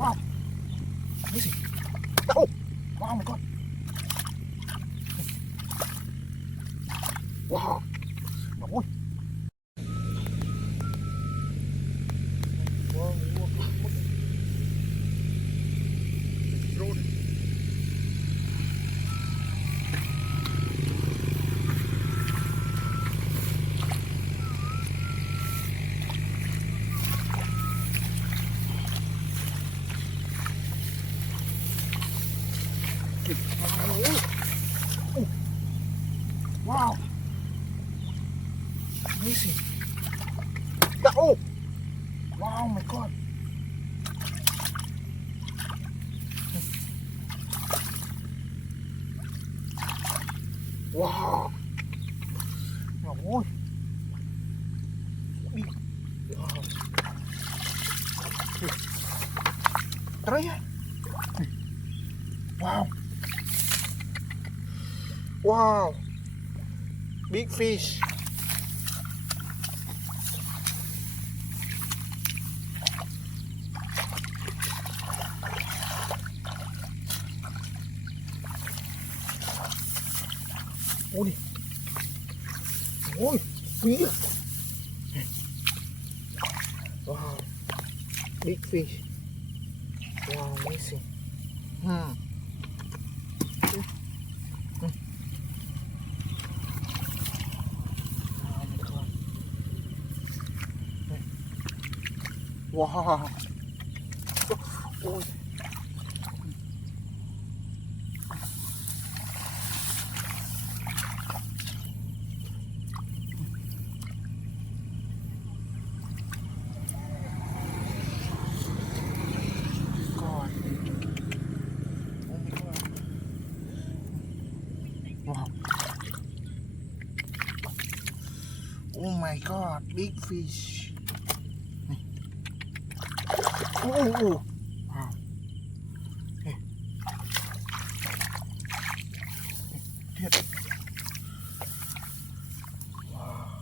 ว้าวนี่สิโอ้ว้าวมันก็ว้าวโอ้ยว้าวโรดว้าวนี่สิโอ้ว้าว my god ว้าวโอ้ยว้าวอะไรอ่ะว้าวว้าว big fish โอ้ยโอ้ยฟิชว้าว big fish ว้าว amazing ว้าวโอ้ยว้าว oh my god big fish โอ้โหว้าวเทียบว้าว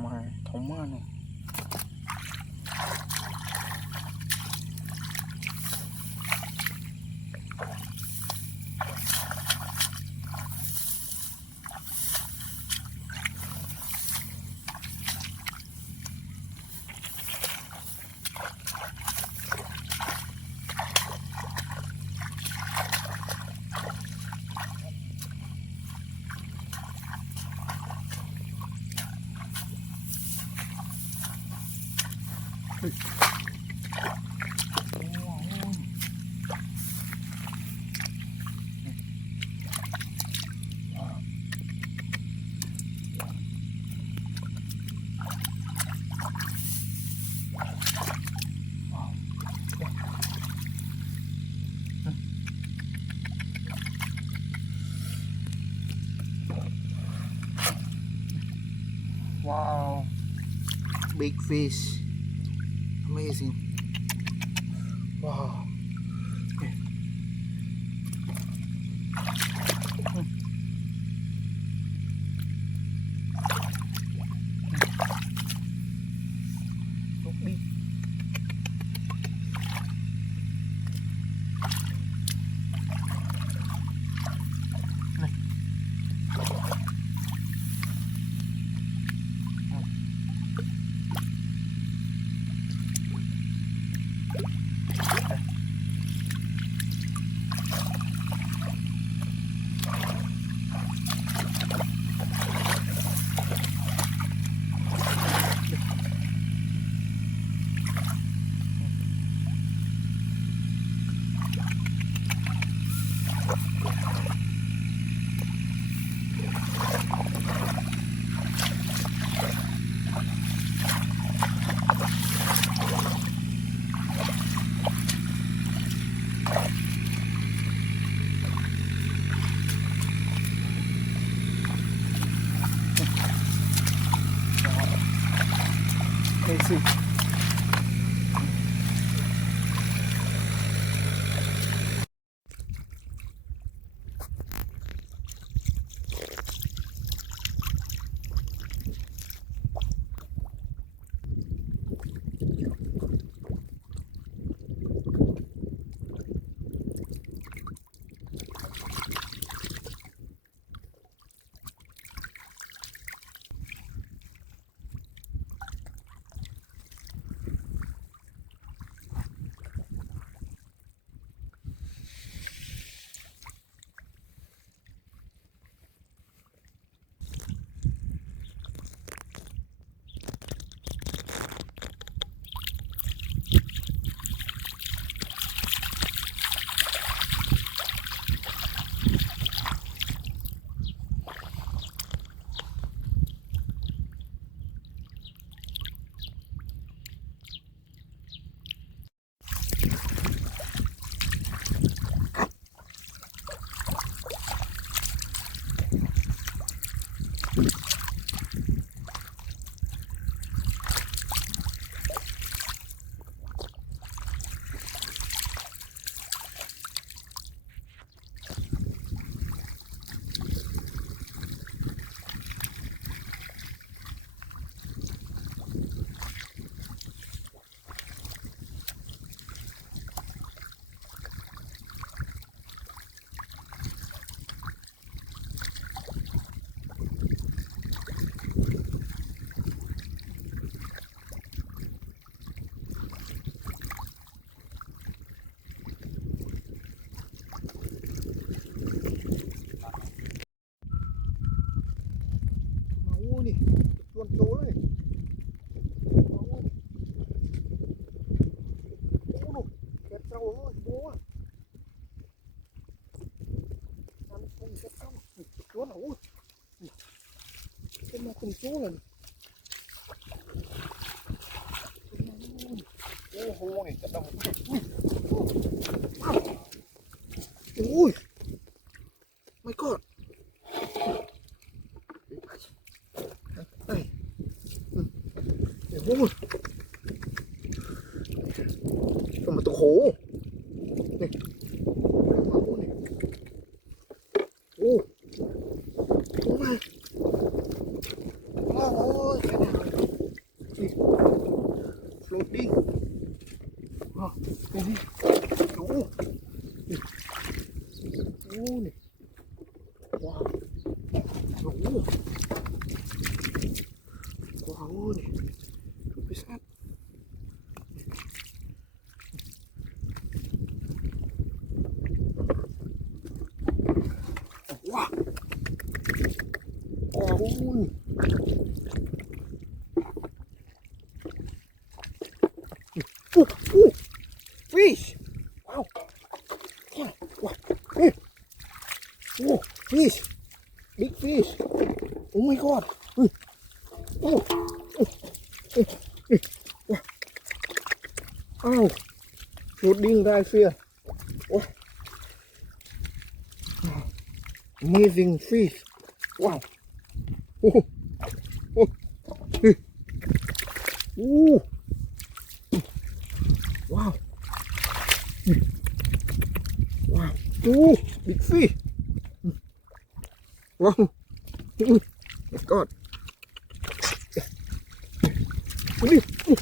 ไม่ทำมาเนี่ยว้าว big fish amazing ว้าวลูกบิ๊กสิ โอ้โหนี่กระดองอุ้ยไม่กอดเฮ้ยโอ้โหทำไมตัวโหนี่โอ้โหมาโอ้ยนี่ floating อ๋อนี่โอ้โหนี่โอ้นี่ว้าวโอ้โหว้าวนี่พิซซ่าว้าวโอ้โหfish ว้าวว้าวโอ้ fish big fish oh my god โอ้อ้าว floating right here ว้าว amazing fish ว้าวโอ้โอ้โอ้ว้าวว้าวโอ้ big fish ว้าว my god นี่โอ้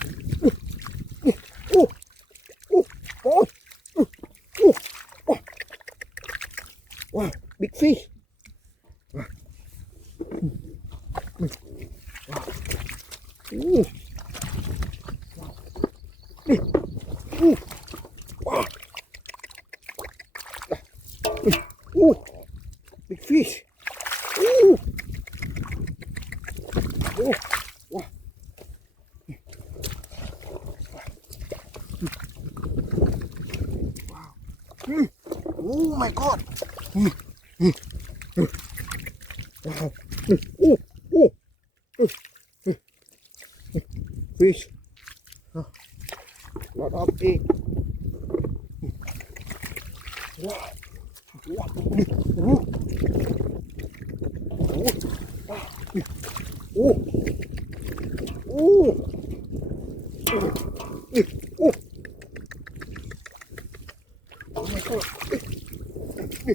โอ้โอ้โอ้ว้าว big fish ว้าวโอ้นี่โอ้ว้าวโอ้ big fish โอ้โอ้ว้าวโอ้ my god ว้าวโอ้โอ้ fish lot of egg ว้าวว้าวโอ้โอ้ว้าวโอ้โอ้นี่โอ้ oh my god นี่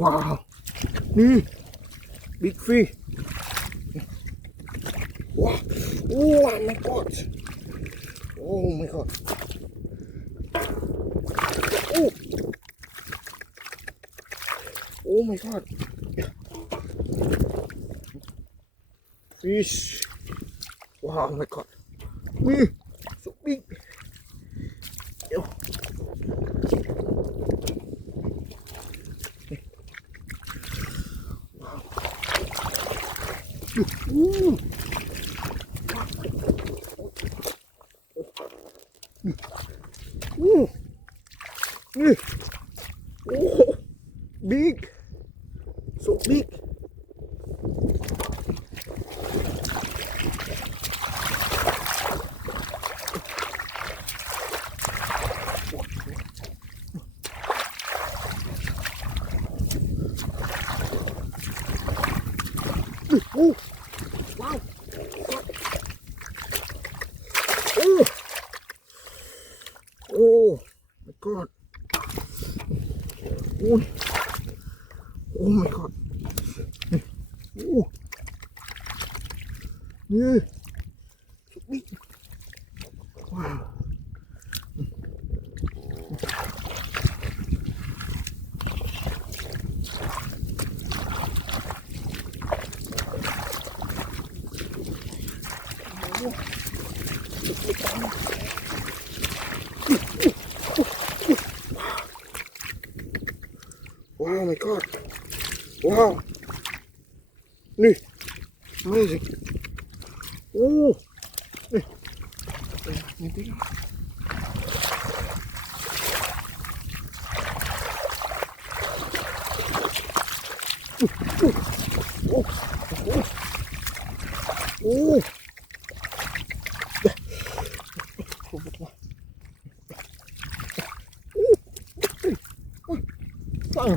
ว้าวนี่ big fish ว้าวโอ้ my god oh my god โอ้ oh my god fish wow my god นี่ so big เดี๋ยวว้าวนี่โอ้ big so big โอ้ว้าวโอ้โอ้ my god โอ้ยโอ้ my god โอ้นี่สุดนี่ว้าวว้าว my god ว้าวนี่ amazing โอ้นี่นี่ดิ โอ้โหโอ้ฟัง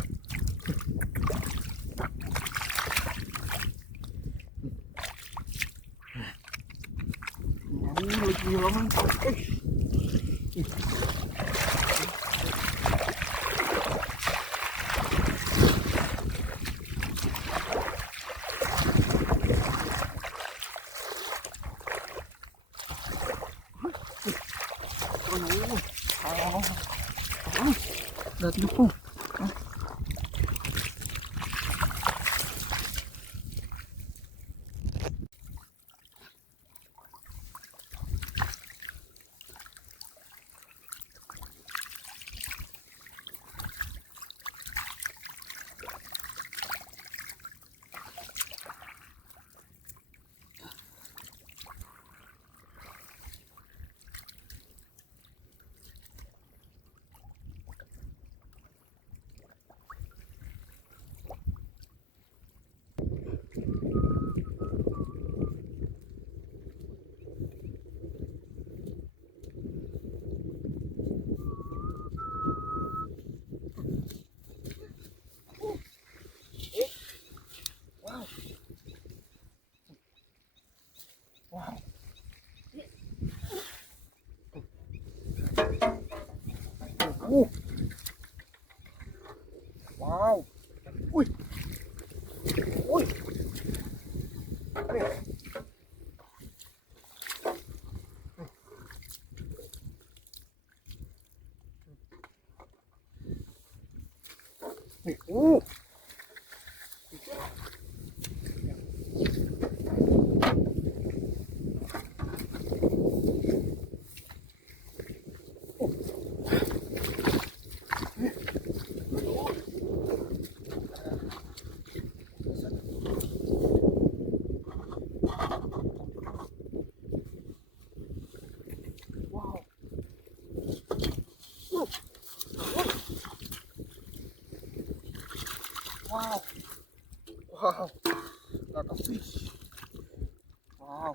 เรากินแล้วมันเดินดูว้าวโอ้ว้าวอุ้ยอุ้ยนี่โอ้ว้าวว้าวว้าวแล้วก็ฟิชว้าว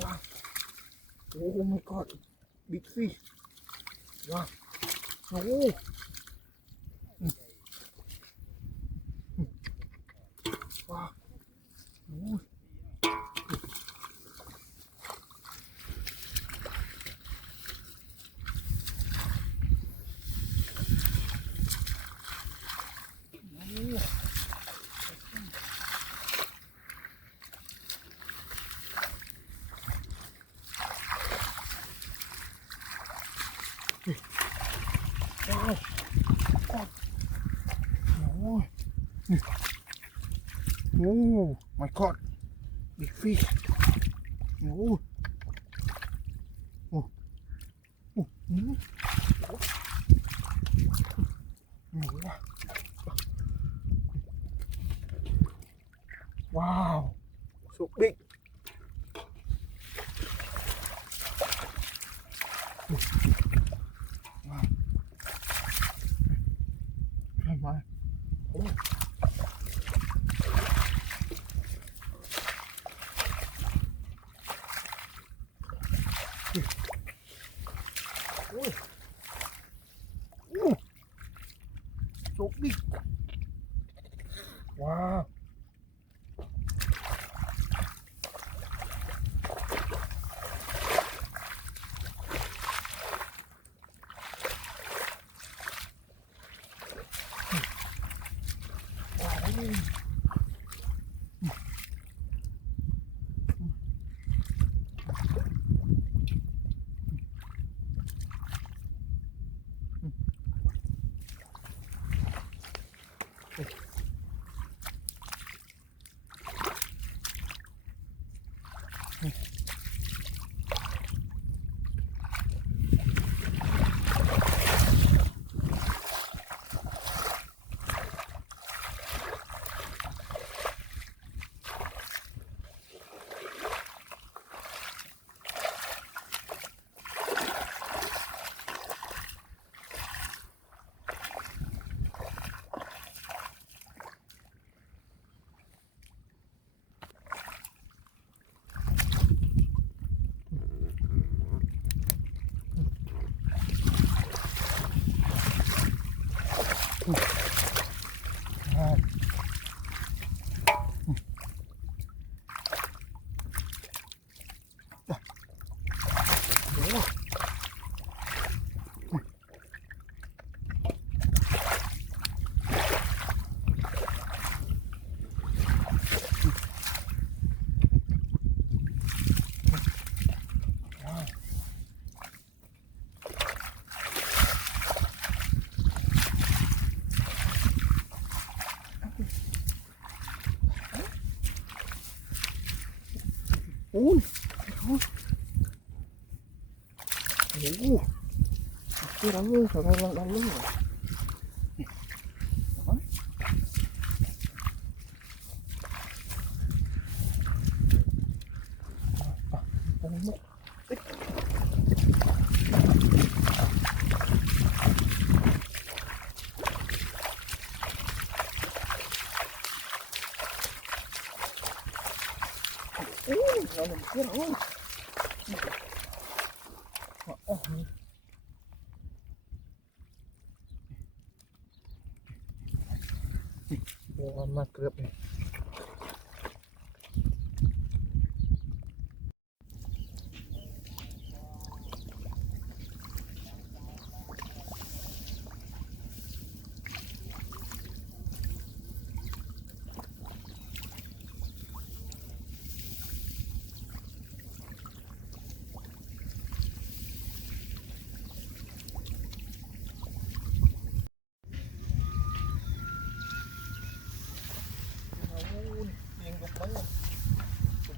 ว้าวโอ้ my god big fish ว้าวโอ้ว้าวโอ้ว้าวโอ้โอ้ my god big fish โอ้โอ้โอ้โอ้ว้าว so big ว้าวมาโอ้โอ้โอ้ so big ว้าว โอ้ยโอ้โหที่เราเลื่อนสบายเราเลื่อนโอ้โหเราหนึ่งเพื่อนโอ้ยโอ้ยโอ้มาเกือบเลย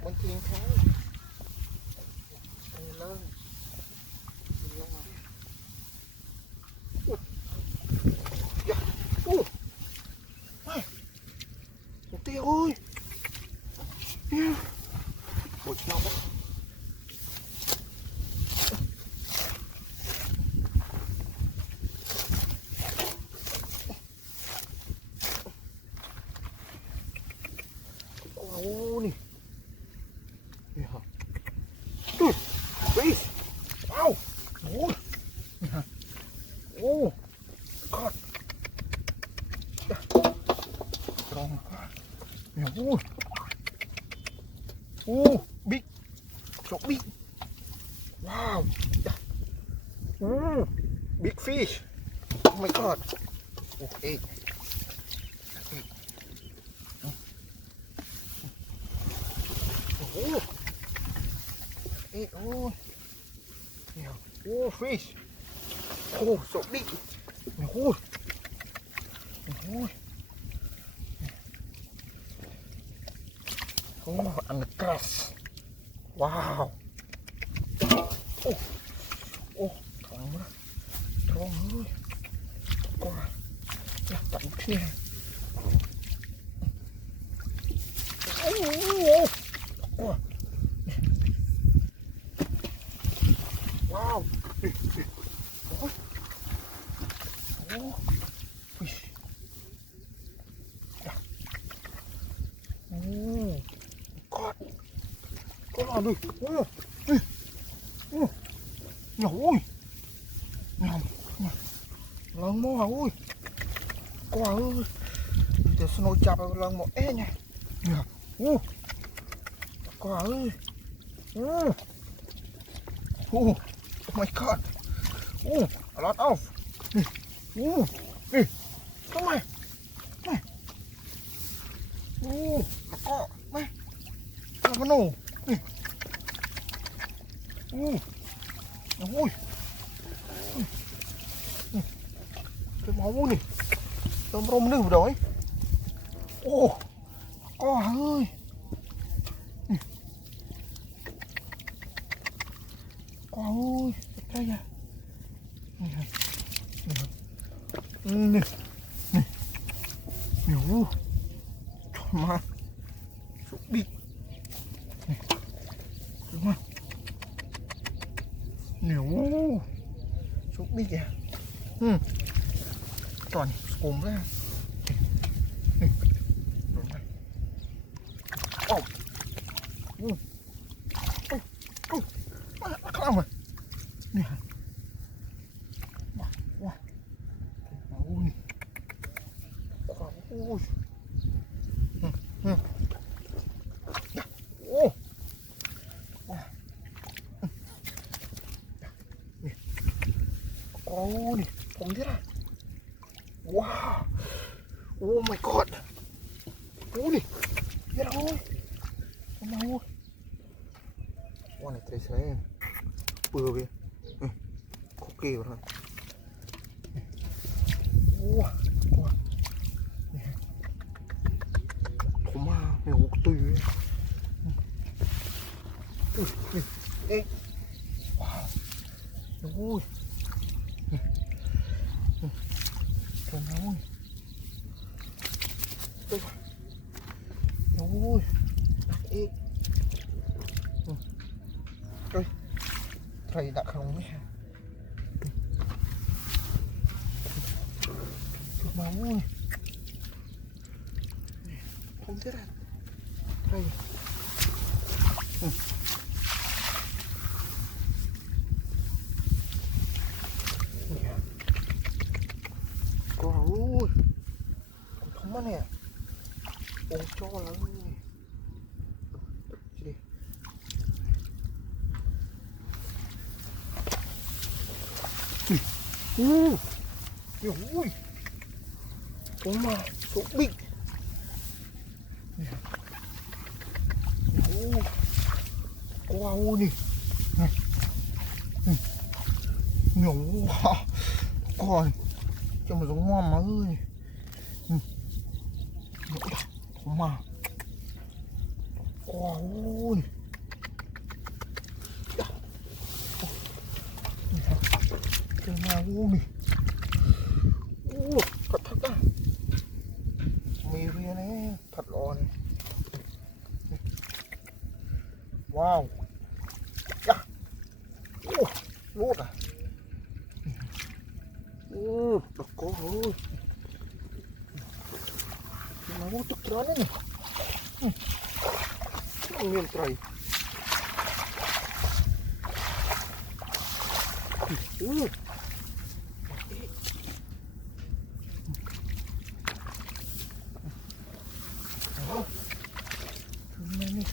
มันกินเขาไปเลยลงมาอย่าโอ้ไปเตี้ยโอ้ยเนี่ยหมดแล้วโอ้นี่นี่ฮะดูฟิชว้าวโอ้นี่ฮะโอ้กอดตรงเนี่ยโอ้โอ้บิ๊กจกบิ๊กว้าวบิ๊กฟิชโอ้ my god โอเคโอ้โหโอ้เนี่ยโอ้ฟิชโอ้จกบิ๊กโอ้โหโอ้โหโอ้อันกราสว้าวโอ้โอ้ท้องนะท้องเลยกว่าอยากตัดที่โอ้โหว้าวโอ้โอ้ฟิชกอดก็รอดูโอ้เนี่ยโอ้ยเนี่ยลังหม้อโอ้ยกว่าเดี๋ยวสโนว์จับลังหม้อเนี่ยเนี่ยโอ้กว่าโอ้ my god โอ้ a lot of นี่โอ้นี่ทำไมไม่โอ้แล้วก็ไม่แล้วก็โน่นี่โอ้โอ้ยcái máu này tôm rôm nước rồi ô có ơi có ơi cái gì nè nè nhiều mà sụp đi đúng không nhiều sụp đi kìa toàn cùm ra ô không rồi nè wow wow ôi นี่ผมที่ละว้าวโอ้ my god โอ้นี่เยอะเลยโอ้โหวันนี้เทสเลยเปลือยคุกกี้ก่อนโอ้ผมมาเนี่ยหกตัวนี่เอ๊ะว้าวโอ้ยตัวน้อยตัวโอ้ยเอ๊ะเฮ้ยใครดักขนมไหมฮะตัวมาโอ้ยผมจะได้ใครก็โอ้ยทำมาเนี่ยโอ้โจ้แล้วนี่ดิโอ้ยโอ้ยผมมาสุกบิ๊กโอ้ก็ว้าวนี่เหนียวว้าวก่อนจะมาส่งมามาเลยผมมาว้าวนี่เจอมาโอ้นี่โอ้กัดทักอ่ะมีเรียนนี่ผัดร้อนว้าวจ้ะโอ้รูดอ่ะโอ้ตะโกนเลยมาโอ้ตุกตรอนนี่เงียบไตรโอ้ทำไมนี่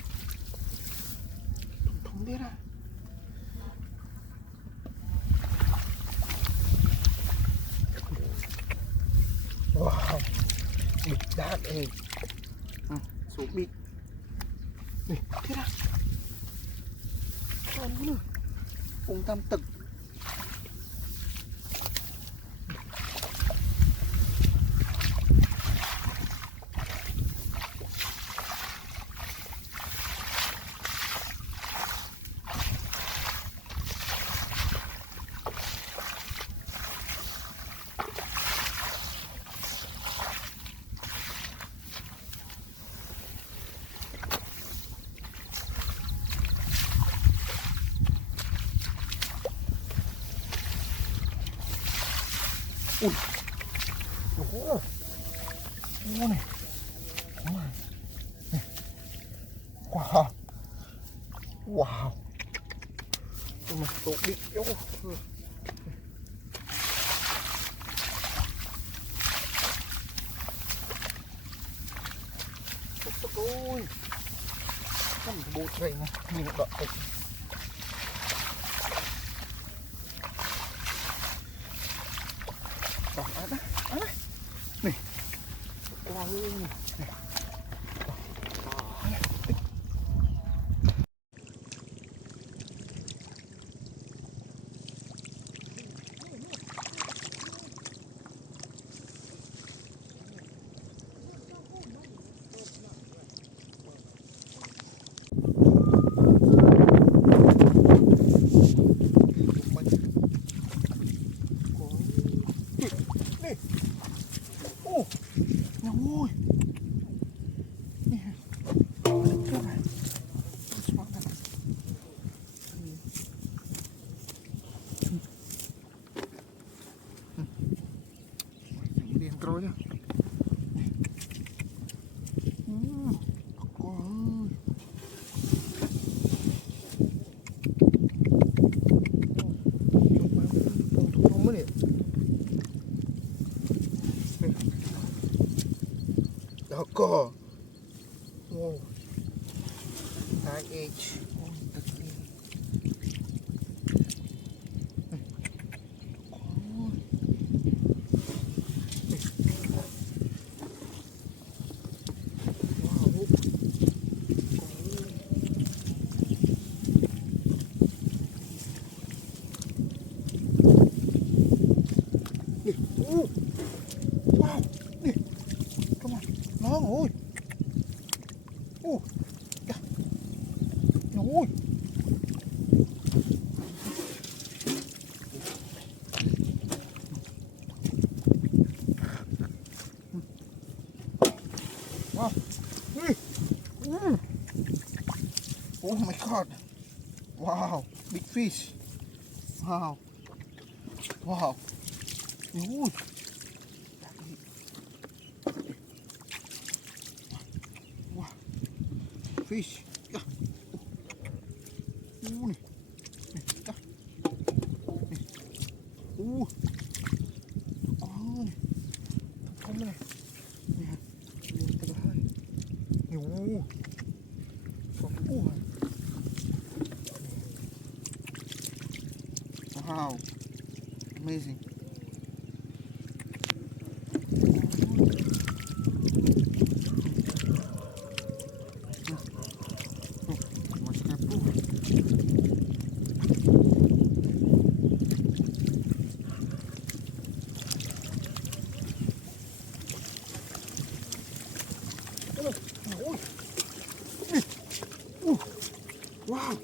ทุ่งเดียร์ว้าวบิ๊กดักเองสูบบิ๊กนี่ที่ละตอนนี้องค์ตามตึกอุ้ยโอ้โหโอ้นี่ว้าวว้าวจะมาตกดิโอ้ตกตะโกนทำบูทเลยนะมีดอกติดต่ออะไรนี่ว้าวโอ้ยังโว้ยนี่เท่าไหร่สมัครกันเรียนโตเนี่ยก็จุดมาตรงทุกตรงมั้ยเนี่ยแล้วก็โอ้RH โอ้ตึกนี้โอ้ย Oh my god. Wow. Big fish. Wow. Wow. Ooh. Wow. Fish. Yeah. Ooh. Nih. Yeah. Nih. Oh nih. Kamu nih. Nih. Ini tengah hari. Nih. Wow. Amazing. Masih kepo. Wow.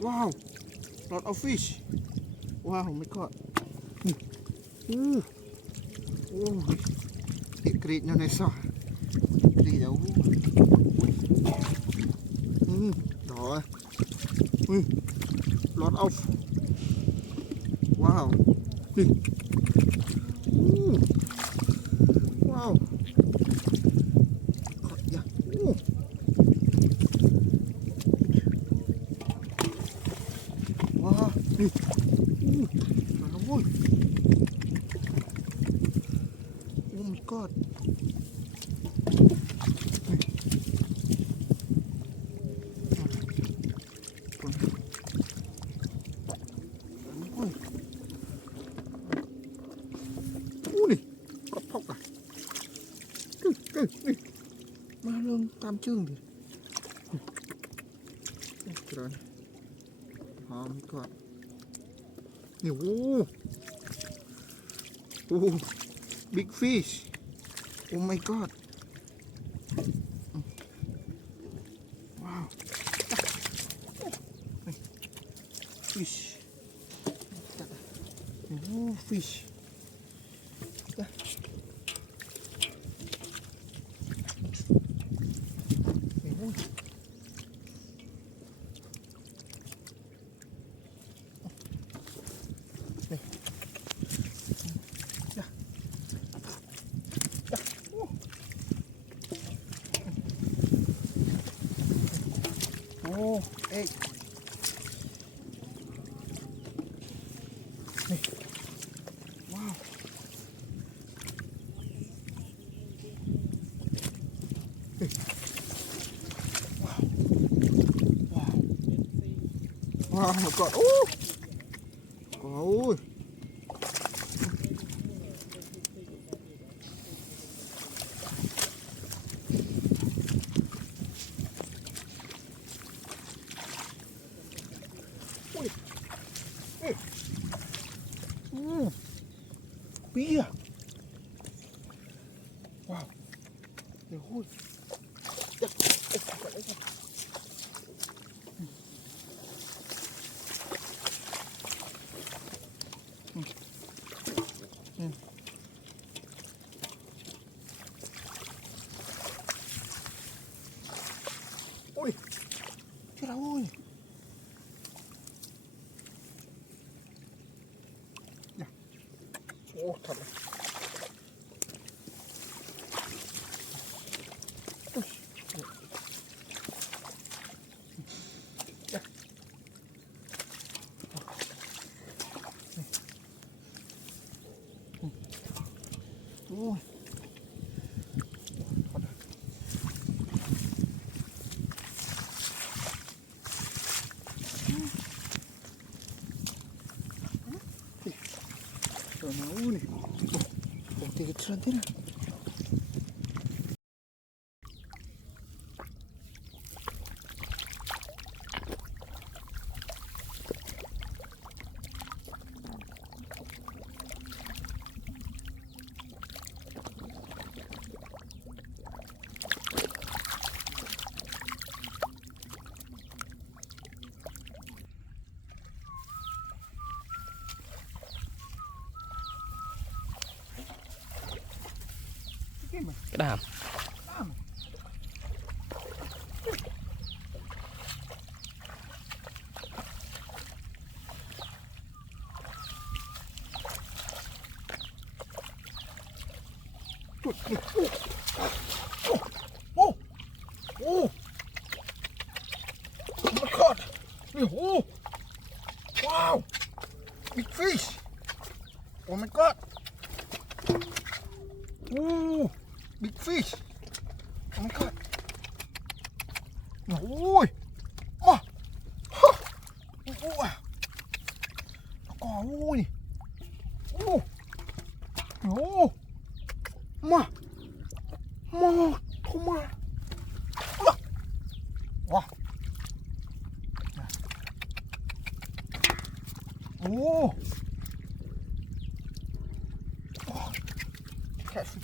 Wow. Lot of fish. Wow, my god. Ikrit nyo na isa. Ikrit daw. Đó. Lot of. Wow. Wow. Yeah. Wow. Oh my god. Ui, có phóc à. Mà lưng tam chương thì. Trời. Oh my god. Nhiều. Big fish. Oh my god. Wow. Fish. Fish. Oh, egg. Wow. Wow, my god. Ôi. Bia. Wow. Ôi. Ôi. Chết ơi. Ô, thật đấy. Ôi. Thật đấy. Rồi máu này. Ủa thì cái chân thế này. Cái đàm. จุดโอ้โอ้มันคอดนี่โอ้ว้าว big fish oh my god โอ้ big fish oh my god โอ้ยมาโอ้โหแล้วก็โอ้ยโอ้โหมาเข้ามาว้าโอ้แค่สิ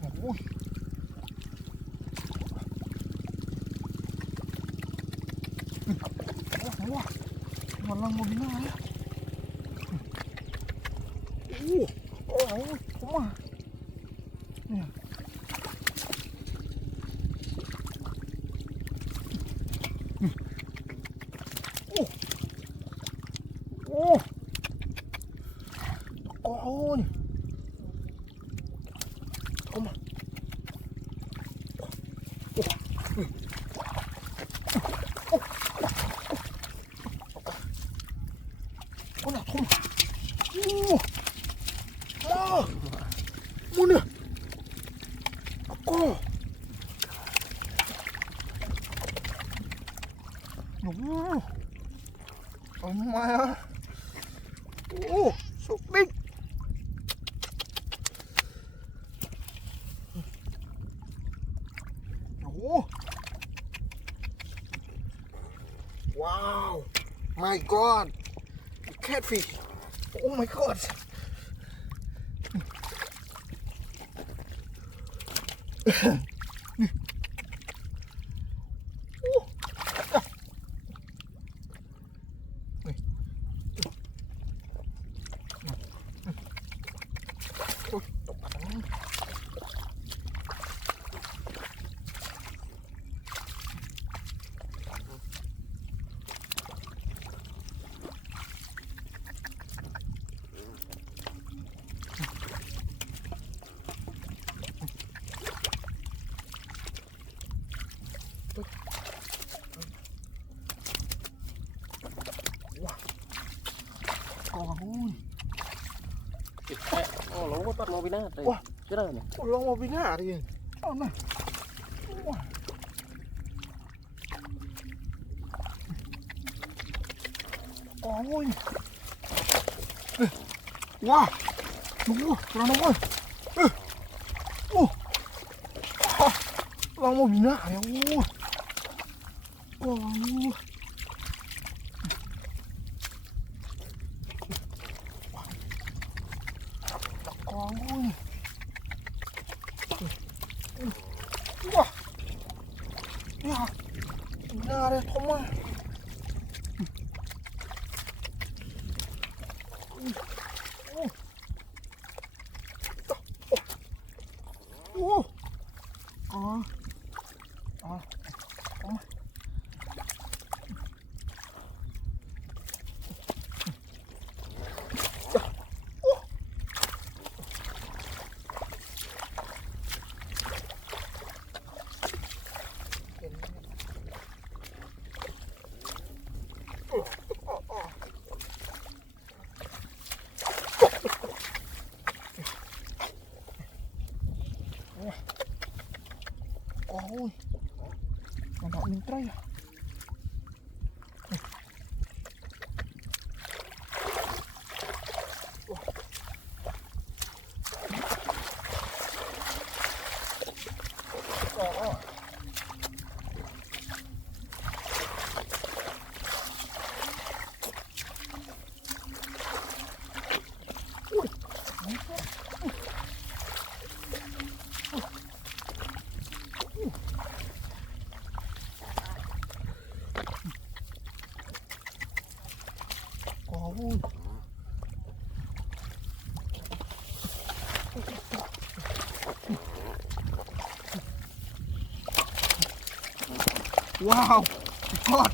โอ้ยมันลังโมบิน่าเนี่ยโอ้โหเข้ามาเนี่ยโอ้นี่เข้ามาโอ้น่ะเข้ามาโอ้มูเนี่ยก็โอ้มาโอ้ so big โอ้ว้าว my god catfish oh my god ตกมาตรงนี้ว้าวโอ้ย lỗ có mô bina thì chứ đâu này lông mô bina thì sao này ôi wow đúng rồi nó ơi lông mô bina này ôi ôi wow ya bina đây không à ôi mà đợi mình tray à ôi wow God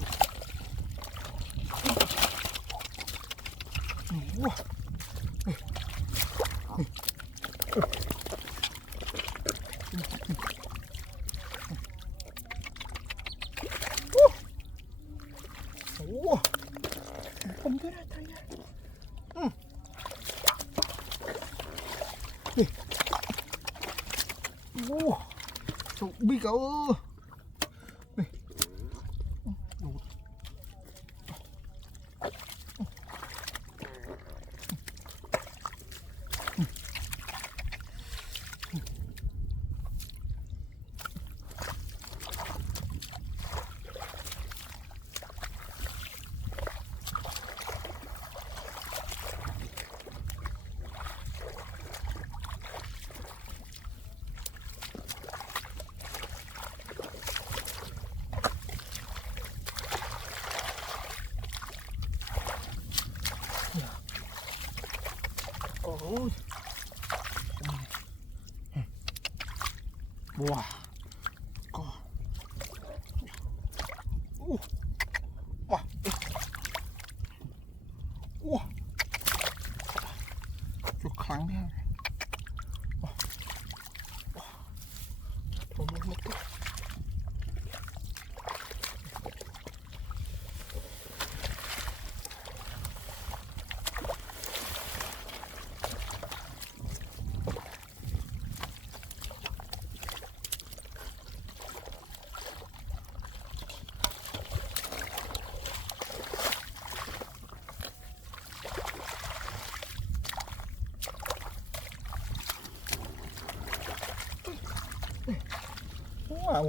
bị cậu này đủ ôi wow có wow wow chuột kháng nha thôi mất mất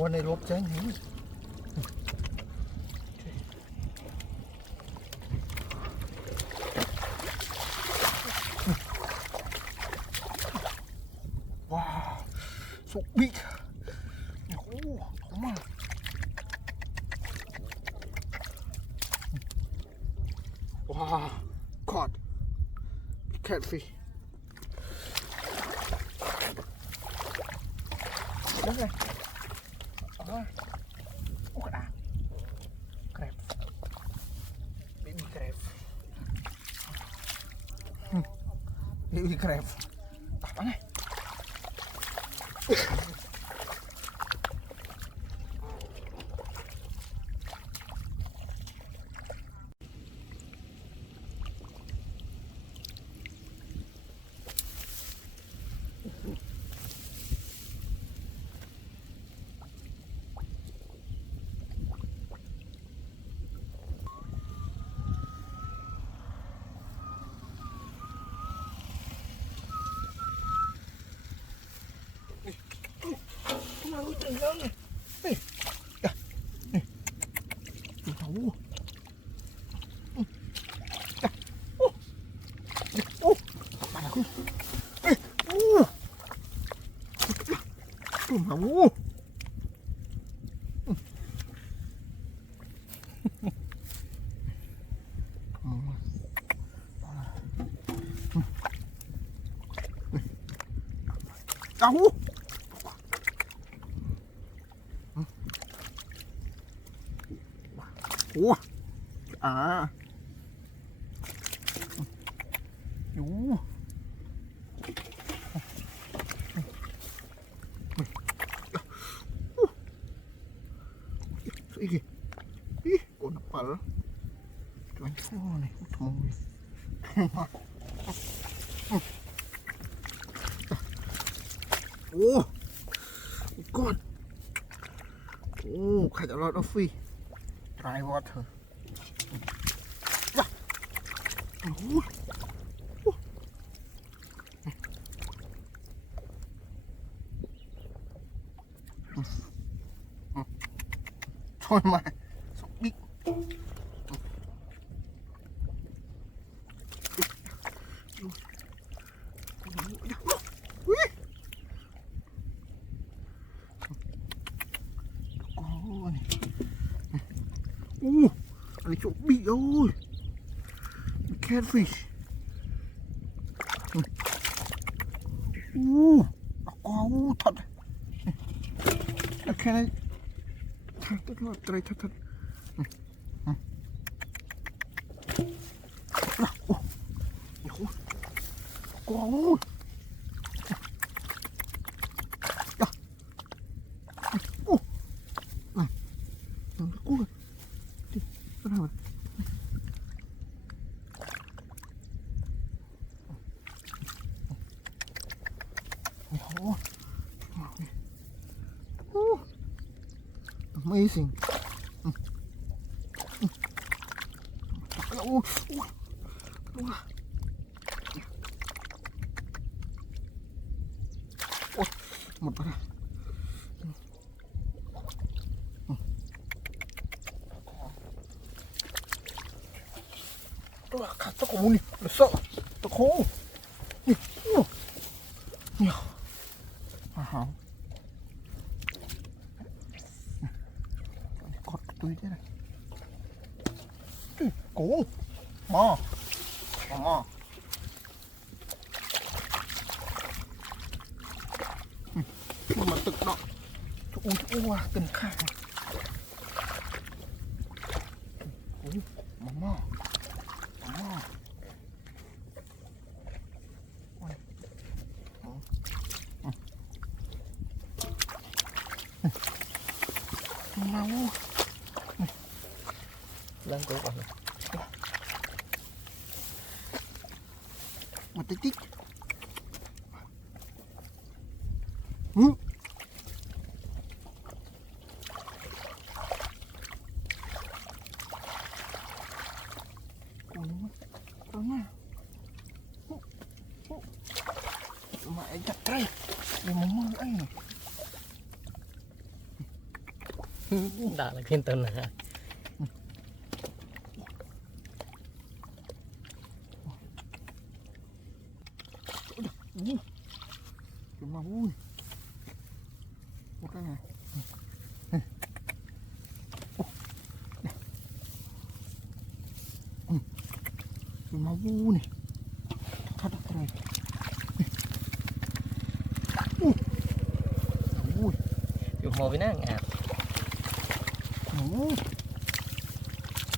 วันในรถแจ้งนี้ว้าวสุกบิ๊กโอ้โหของมากว้าวกอดแคทฟิชได้ไงโอ้กระดาษแกร็บเบบี้แกร็บเบบี้แกร็บตัดมาไงมาดูถึงแล้วเนี่ยนี่นี่ดูเขาโอ้มาแล้วคุณเอ้ยโอ้ดูเขาเอา โอ้อยู่อีกอีโอ้นับปลาแล้วตัวนี้โอ้นี่ทำไมโอ้กอดโอ้ใครจะรอดออฟฟี่Dry water. Thôi mà sọc bít. Anh chỗ bị ôi catfish thật cái này thật thật thật thật có amazing. Ủa, ủa, ủa. Ôi, một con này. Tao có muốn đi, nó sợ, tao khổ. Nhiều. Hả? Cọt tươi thế này. Cố. Mò. Mò. Mà tự đó. Ui, từng khả. Mò. Mò. Mau. Lên cổ rồi. Mà tích tích. Mẹ chặt tay. Để mà mơ ấy này. Đã là khen tên hả? Mà vui. Một cái này. Mà vui này. Thật thật này. Vui. Dù mò với nó ngạt.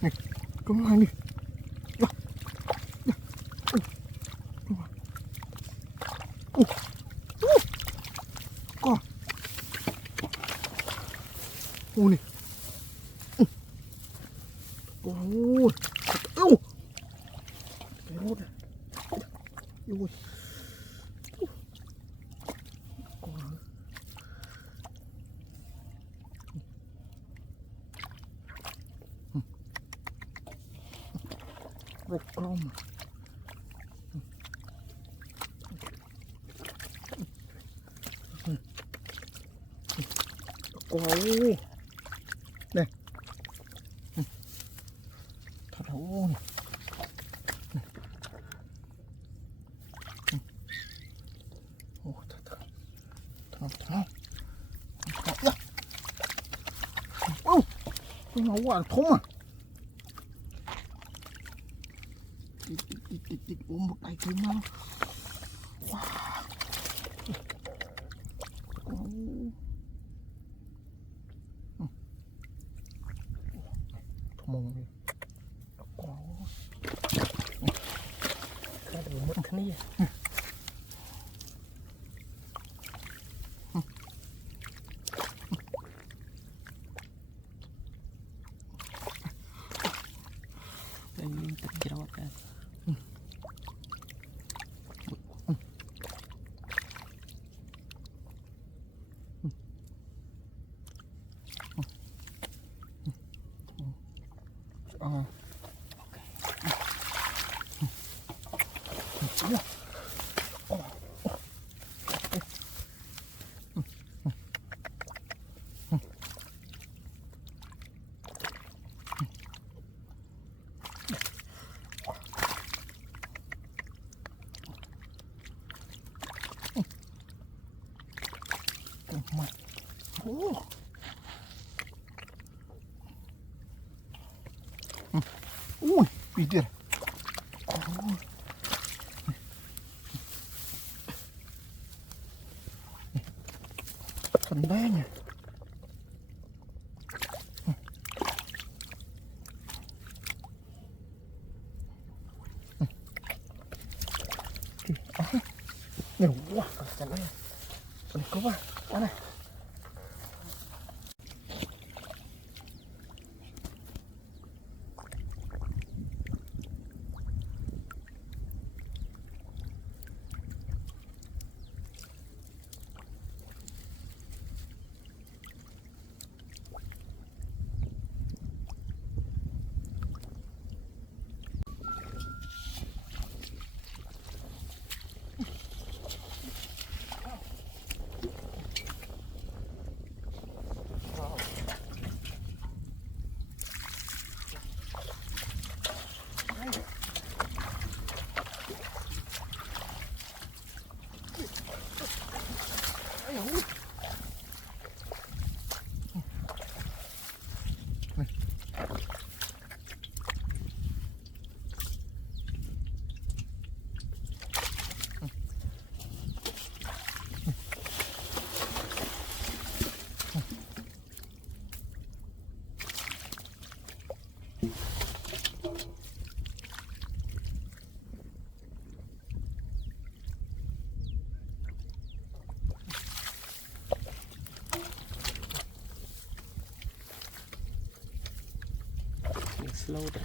Này, come on đi. Con. Ui này. Ui. Ui. Cái rốt này. Ui. Con. Rốt con mà. Ôi. Này. Thật hổ này. Ôi, thật. Ôi, cái máu quả thốn à. Tịch ôm một tay cái máu. Wow. Mông đi. Cái đồ mất thế này. Đây tính cái đó cả. Ui, bị điên. Phần bé nhỉ. Nhiều quá, phần này. Phần có ba, con này. slow đấy.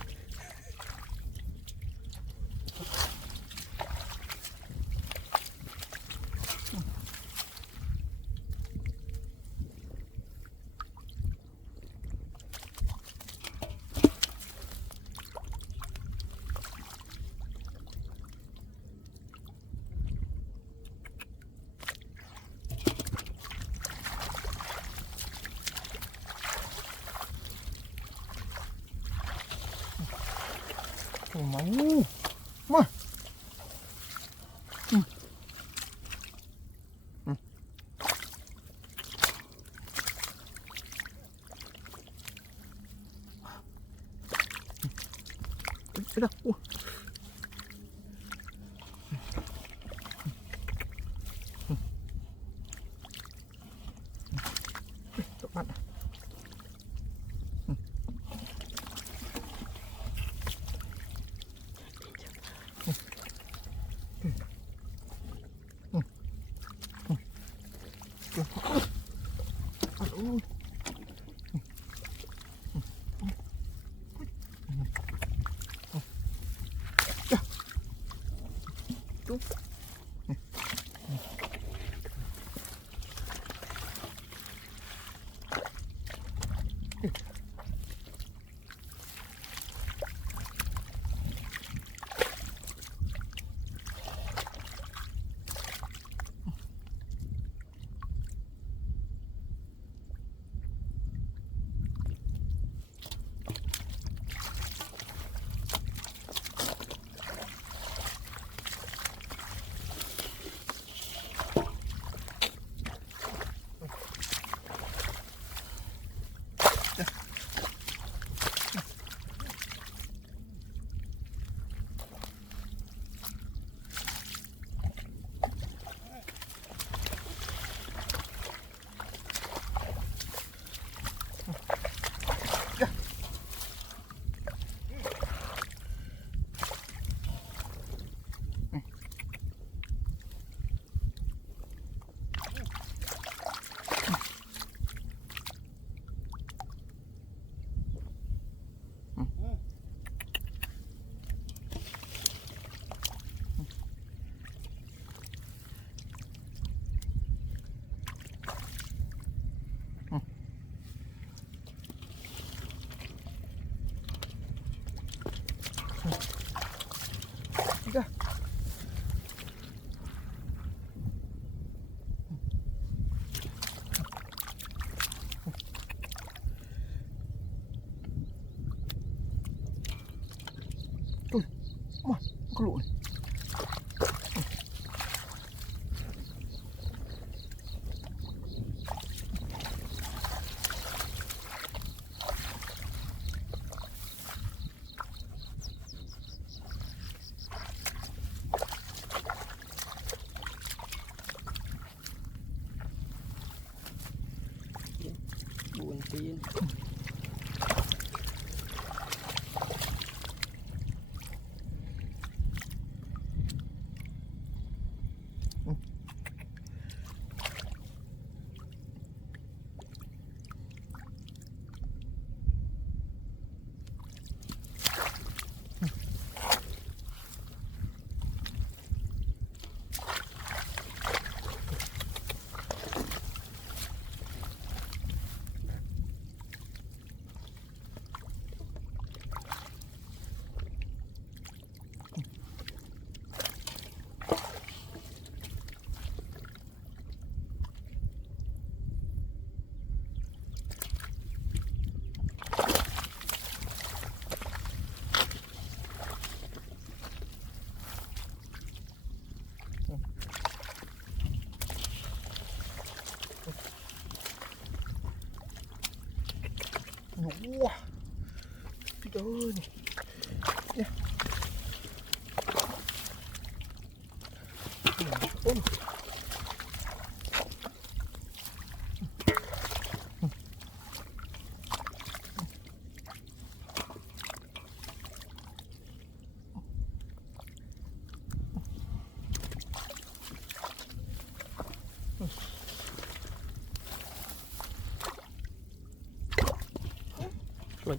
Mau, mah. Sudah. Tepat. Aduh. Ya. Tuh. Dah. Tuh, mah keluar. Buồn tin. Wah, tidak nih. Ya. Oh. Rồi.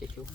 chạy xuống.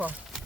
Wow.